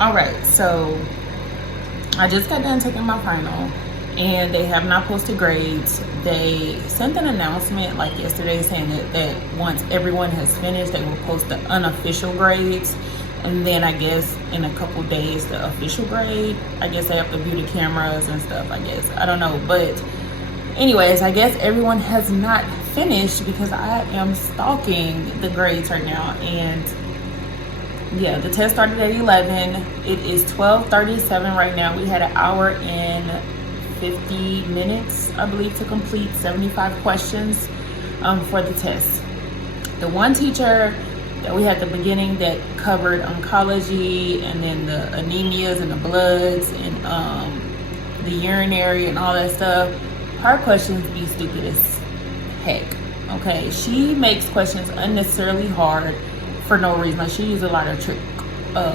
All right, so I just got done taking my final, and they have not posted grades. They sent an announcement like yesterday saying that once everyone has finished, they will post the unofficial grades, and then I guess in a couple days the official grade. I guess they have to view the cameras and stuff, I guess. I don't know, but anyways, I guess everyone has not finished because I am stalking the grades right now. And yeah, the test started at 11. It is 12:37 right now. We had an hour and 50 minutes, I believe, to complete 75 questions for the test. The one teacher that we had at the beginning that covered oncology and then the anemias and the bloods and the urinary and all that stuff, her questions be stupid as heck. Okay, she makes questions unnecessarily hard for no reason. Like, she uses a lot of trick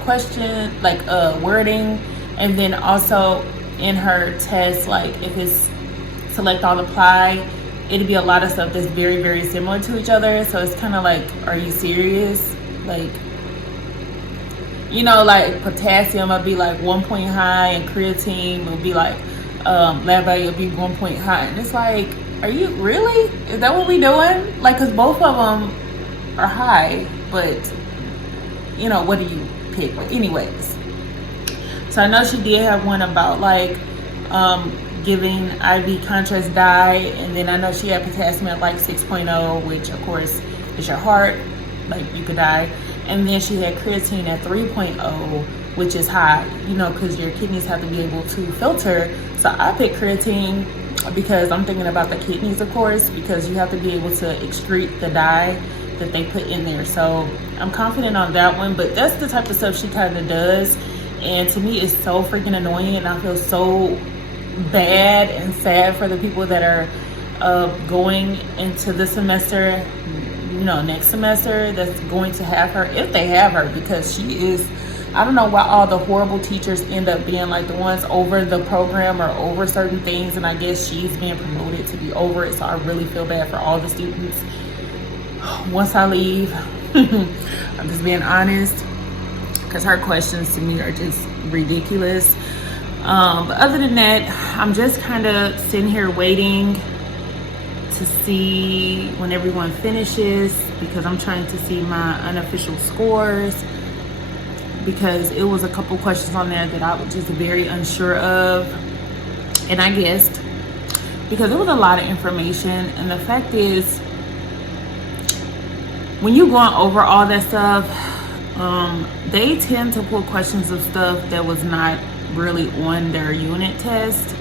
question, like wording, and then also in her test, like if it's select all apply, it'd be a lot of stuff that's very, very similar to each other. So it's kind of like, are you serious? Like, you know, like potassium would be like 1 point high, and creatine would be like lab value would be 1 point high, and it's like, are you really? Is that what we doing? Like, because both of them are high, but you know, what do you pick? But anyways, so I know she did have one about like giving IV contrast dye, and then I know she had potassium at like 6.0, which of course is your heart, like you could die. And then she had creatine at 3.0, which is high, you know, because your kidneys have to be able to filter. So I picked creatine because I'm thinking about the kidneys, of course, because you have to be able to excrete the dye that they put in there. So I'm confident on that one, but that's the type of stuff she kind of does. And to me, it's so freaking annoying, and I feel so bad and sad for the people that are going into the semester, you know, next semester, that's going to have her, if they have her, because she is, I don't know why all the horrible teachers end up being like the ones over the program or over certain things, and I guess she's being promoted to be over it. So I really feel bad for all the students once I leave. I'm just being honest, because her questions to me are just ridiculous. But other than that, I'm just kind of sitting here waiting to see when everyone finishes, because I'm trying to see my unofficial scores, because it was a couple questions on there that I was just very unsure of, and I guessed because it was a lot of information. And the fact is, when you're going over all that stuff, they tend to pull questions of stuff that was not really on their unit test,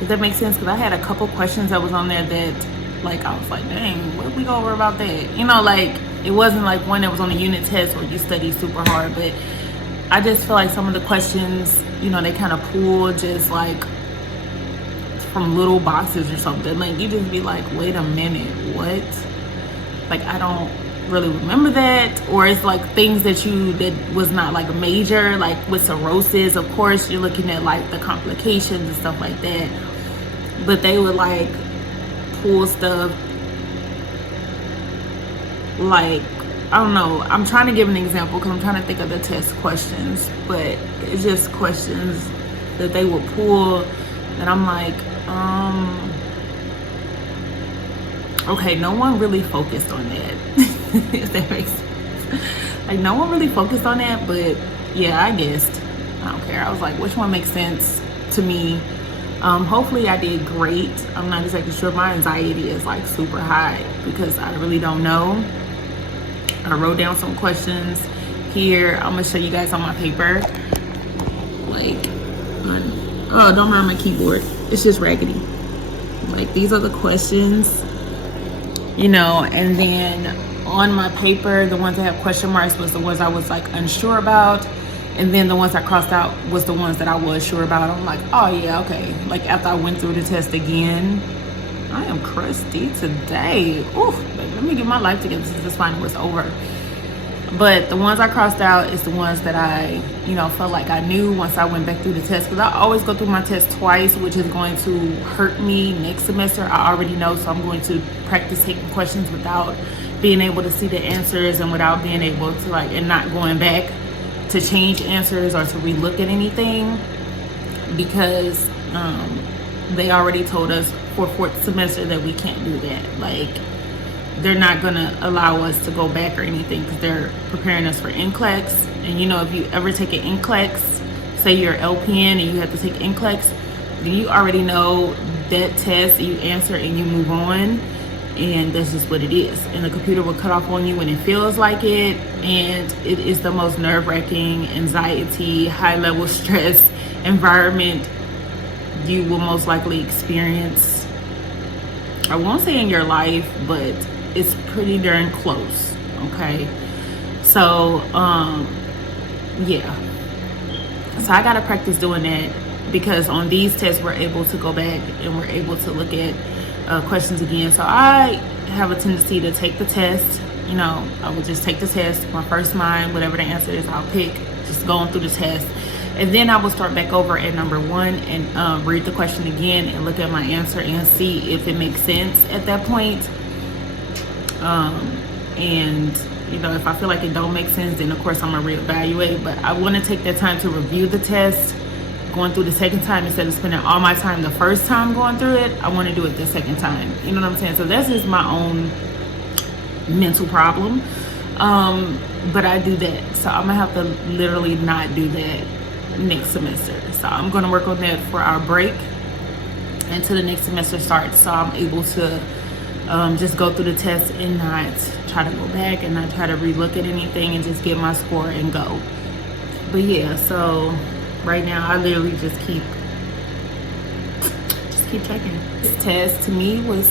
if that makes sense. Because I had a couple questions that was on there that, like, I was like, dang, what did we go over about that? You know, like, it wasn't like one that was on the unit test where you study super hard. But I just feel like some of the questions, you know, they kind of pull just like from little boxes or something. Like, you just be like, wait a minute, what? Like, I don't really remember that. Or it's like things that was not like major, like with cirrhosis, of course you're looking at like the complications and stuff like that, but they would like pull stuff like, I don't know, I'm trying to give an example because I'm trying to think of the test questions, but it's just questions that they would pull and I'm like, okay, no one really focused on that. If that makes sense. Like, no one really focused on that, but yeah, I guessed. I don't care. I was like, which one makes sense to me? Hopefully I did great. I'm not exactly sure. My anxiety is like super high because I really don't know. I wrote down some questions here. I'm gonna show you guys on my paper. Like, oh, don't remember my keyboard. It's just raggedy. Like, these are the questions, you know, and then on my paper, the ones that have question marks was the ones I was like unsure about, and then the ones I crossed out was the ones that I was sure about. I'm like, oh yeah, okay. Like, after I went through the test again, I am crusty today. Oof, let me get my life together since this final was over. But the ones I crossed out is the ones that I, you know, felt like I knew once I went back through the test, because I always go through my test twice, which is going to hurt me next semester. I already know, so I'm going to practice taking questions without being able to see the answers and without being able to, like, and not going back to change answers or to relook at anything, because they already told us for fourth semester that we can't do that. Like, they're not gonna allow us to go back or anything, because they're preparing us for NCLEX. And you know, if you ever take an NCLEX, say you're LPN and you have to take NCLEX, then you already know that test, you answer and you move on, and that's just what it is. And the computer will cut off on you when it feels like it, and it is the most nerve-wracking, anxiety, high-level stress environment you will most likely experience. I won't say in your life, but it's pretty darn close. Okay, so yeah, so I gotta practice doing that, because on these tests we're able to go back and we're able to look at questions again. So I have a tendency to take the test. You know, I will just take the test, my first mind, whatever the answer is, I'll pick, just going through the test. And then I will start back over at number one and read the question again and look at my answer and see if it makes sense at that point. And you know, if I feel like it don't make sense, then of course I'm gonna reevaluate. But I want to take that time to review the test, going through the second time, instead of spending all my time the first time going through it. I want to do it the second time. You know what I'm saying? So that's just my own mental problem. But I do that. So I'm gonna have to literally not do that next semester. So I'm gonna work on that for our break until the next semester starts, so I'm able to just go through the test and not try to go back and not try to relook at anything, and just get my score and go. But yeah, so right now I literally just keep checking. This test to me was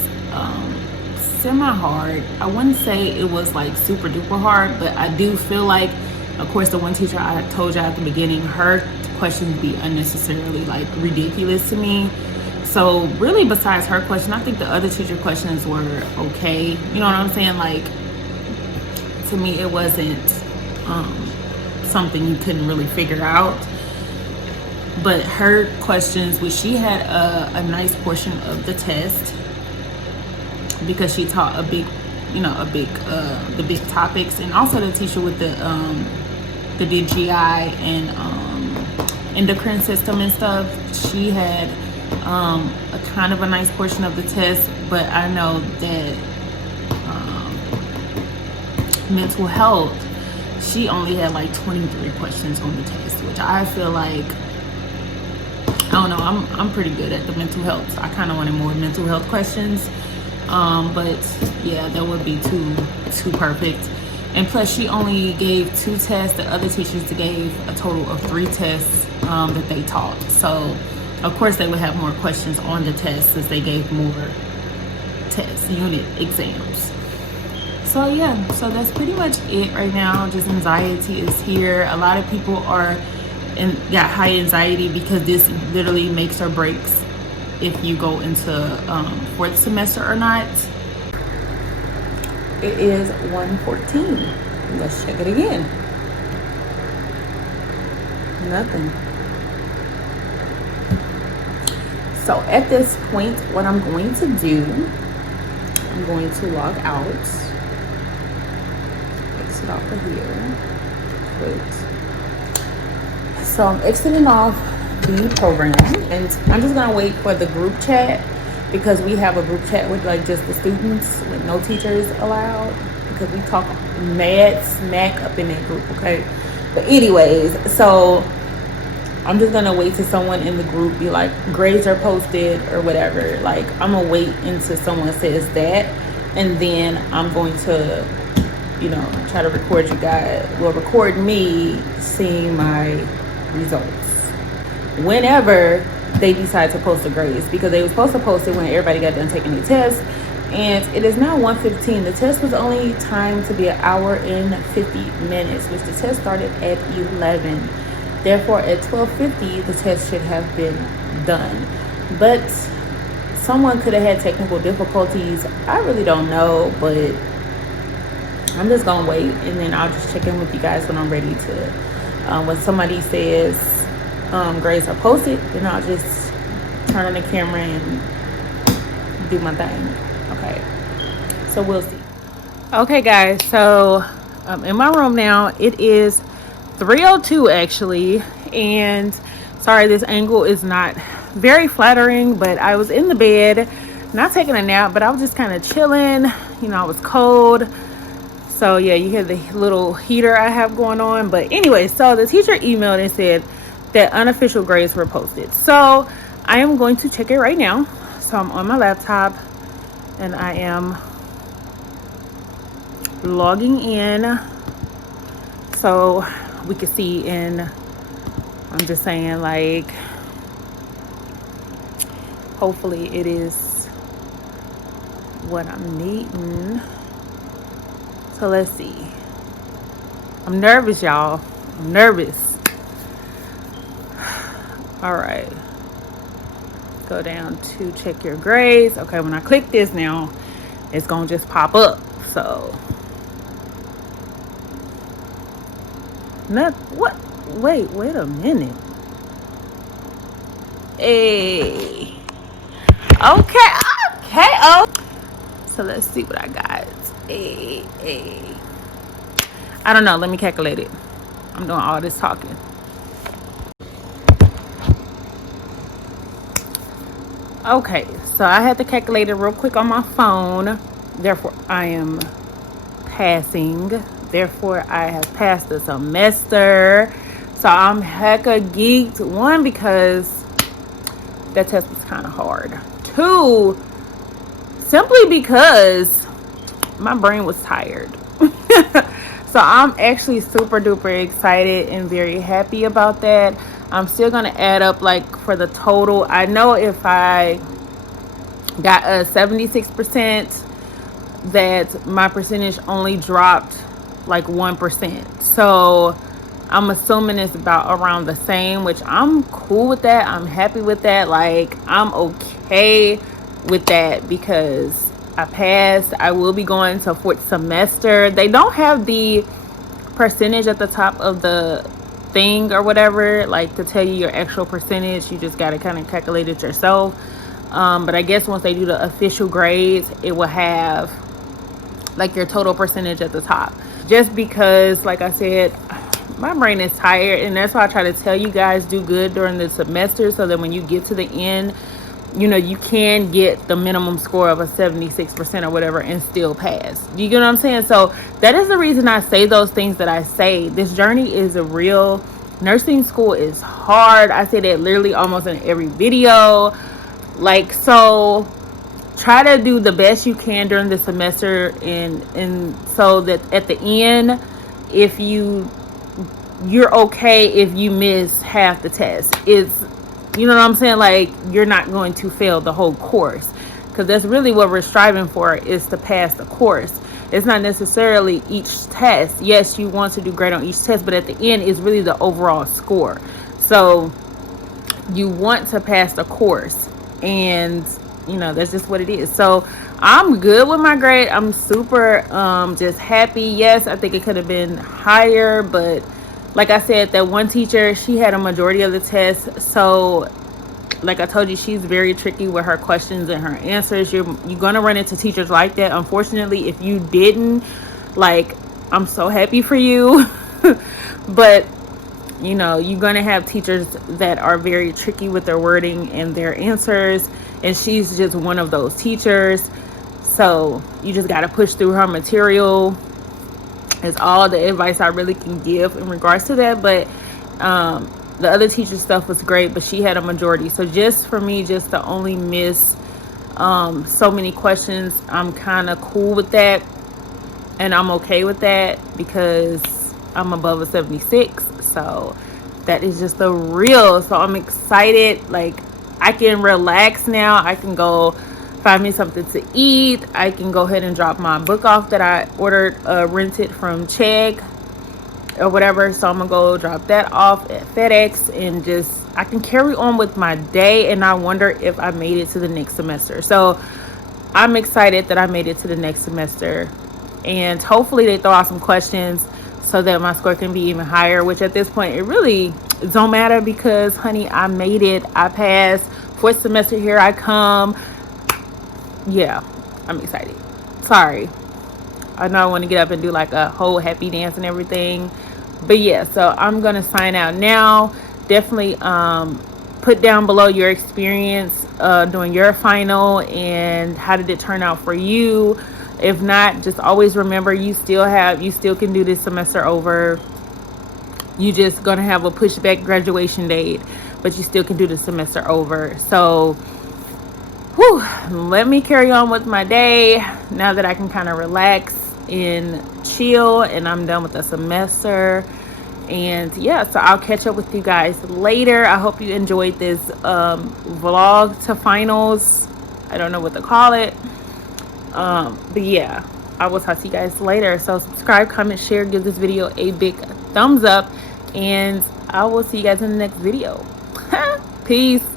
semi-hard. I wouldn't say it was like super duper hard, but I do feel like, of course, the one teacher I told you at the beginning, her questions be unnecessarily like ridiculous to me. So really, besides her question, I think the other teacher questions were okay. You know what I'm saying? Like, to me, it wasn't something you couldn't really figure out. But her questions, which she had a nice portion of the test, because she taught the big topics, and also the teacher with the GI and endocrine system and stuff, she had a kind of a nice portion of the test. But I know that mental health, she only had like 23 questions on the test, which I feel like, I don't know, I'm pretty good at the mental health, so I kind of wanted more mental health questions. But yeah, that would be too perfect. And plus, she only gave 2 tests. The other teachers gave a total of 3 tests that they taught. So of course they would have more questions on the test, since they gave more test unit exams. So yeah, so that's pretty much it right now. Just anxiety is here. A lot of people got high anxiety, because this literally makes or breaks if you go into fourth semester or not. It is 1:14. Let's check it again. Nothing. So at this point, what I'm going to do, I'm going to log out. Exit off of here. Wait. So I'm exiting off the program, and I'm just gonna wait for the group chat, because we have a group chat with like just the students with no teachers allowed, because we talk mad smack up in that group. Okay, but anyways, so I'm just gonna wait till someone in the group be like, grades are posted or whatever. Like, I'm gonna wait until someone says that, and then I'm going to, you know, try to record you guys, well, record me seeing my results whenever they decide to post the grades, because they were supposed to post it when everybody got done taking their test. And it is now 1:15. The test was only timed to be 1 hour and 50 minutes, which the test started at 11. Therefore, at 12:50, the test should have been done. But someone could have had technical difficulties. I really don't know, but I'm just gonna wait, and then I'll just check in with you guys when I'm ready to. When somebody says grades are posted, then I'll just turn on the camera and do my thing. Okay, so we'll see. Okay guys, so I'm in my room now. It is 3:02 actually. And sorry, this angle is not very flattering, but I was in the bed, not taking a nap, but I was just kind of chilling. You know, I was cold. So yeah, you hear the little heater I have going on. But anyway, so the teacher emailed and said that unofficial grades were posted. So I am going to check it right now. So I'm on my laptop and I am logging in so we can see. And I'm just saying, like, hopefully it is what I'm needing. So let's see. I'm nervous, y'all. I'm nervous. All right. Go down to check your grades. Okay, when I click this now, it's gonna just pop up. So what? Wait a minute. Hey. Okay. Oh. So let's see what I got. Hey. I don't know. Let me calculate it. I'm doing all this talking. Okay, so I had to calculate it real quick on my phone. Therefore, I am passing. Therefore, I have passed the semester. So I'm hecka geeked. One, because that test was kind of hard. Two, simply because my brain was tired. So I'm actually super duper excited and very happy about that. I'm still going to add up, like, for the total. I know if I got a 76%, that my percentage only dropped like 1%. So I'm assuming it's about around the same, which I'm cool with that. I'm happy with that. Like, I'm okay with that because I passed. I will be going to fourth semester. They don't have the percentage at the top of the thing or whatever, like, to tell you your actual percentage. You just got to kind of calculate it yourself. But I guess once they do the official grades, it will have like your total percentage at the top. Just because, like I said, my brain is tired, and that's why I try to tell you guys, do good during the semester so that when you get to the end, you know, you can get the minimum score of a 76% or whatever and still pass. You get what I'm saying? So that is the reason I say those things that I say. This journey is a real. Nursing school is hard. I say that literally almost in every video. Like, so try to do the best you can during the semester, and so that at the end, if you're okay if you miss half the test. It's, you know what I'm saying, like, you're not going to fail the whole course, because that's really what we're striving for, is to pass the course. It's not necessarily each test. Yes, you want to do great on each test, but at the end is really the overall score. So you want to pass the course, and you know, that's just what it is. So I'm good with my grade. I'm super just happy. Yes, I think it could have been higher, but like I said, that one teacher, she had a majority of the test. So like I told you, she's very tricky with her questions and her answers. You're gonna run into teachers like that. Unfortunately, if you didn't, like, I'm so happy for you. But you know, you're gonna have teachers that are very tricky with their wording and their answers, and she's just one of those teachers. So you just got to push through her material, is all the advice I really can give in regards to that. But the other teacher stuff was great, but she had a majority. So just for me, just to only miss so many questions, I'm kind of cool with that, and I'm okay with that because I'm above a 76. So that is just the real. So I'm excited. Like, I can relax now. I can go find me something to eat. I can go ahead and drop my book off that I ordered, rented from Chegg or whatever. So I'm gonna go drop that off at FedEx, and just, I can carry on with my day, and I wonder if I made it to the next semester. So I'm excited that I made it to the next semester, and hopefully they throw out some questions so that my score can be even higher, which at this point, it really don't matter because, honey, I made it. I passed. Fourth semester, here I come. Yeah, I'm excited. Sorry. I know I want to get up and do like a whole happy dance and everything, But yeah, so I'm gonna sign out now. Definitely put down below your experience doing your final and how did it turn out for you. If not, just always remember you still can do this semester over. You just gonna have a pushback graduation date, but you still can do the semester over. So whew, let me carry on with my day now that I can kind of relax and chill and I'm done with the semester. And yeah, so I'll catch up with you guys later. I hope you enjoyed this vlog to finals. I don't know what to call it. But yeah, I will talk to you guys later. So subscribe, comment, share, give this video a big thumbs up, and I will see you guys in the next video. Peace.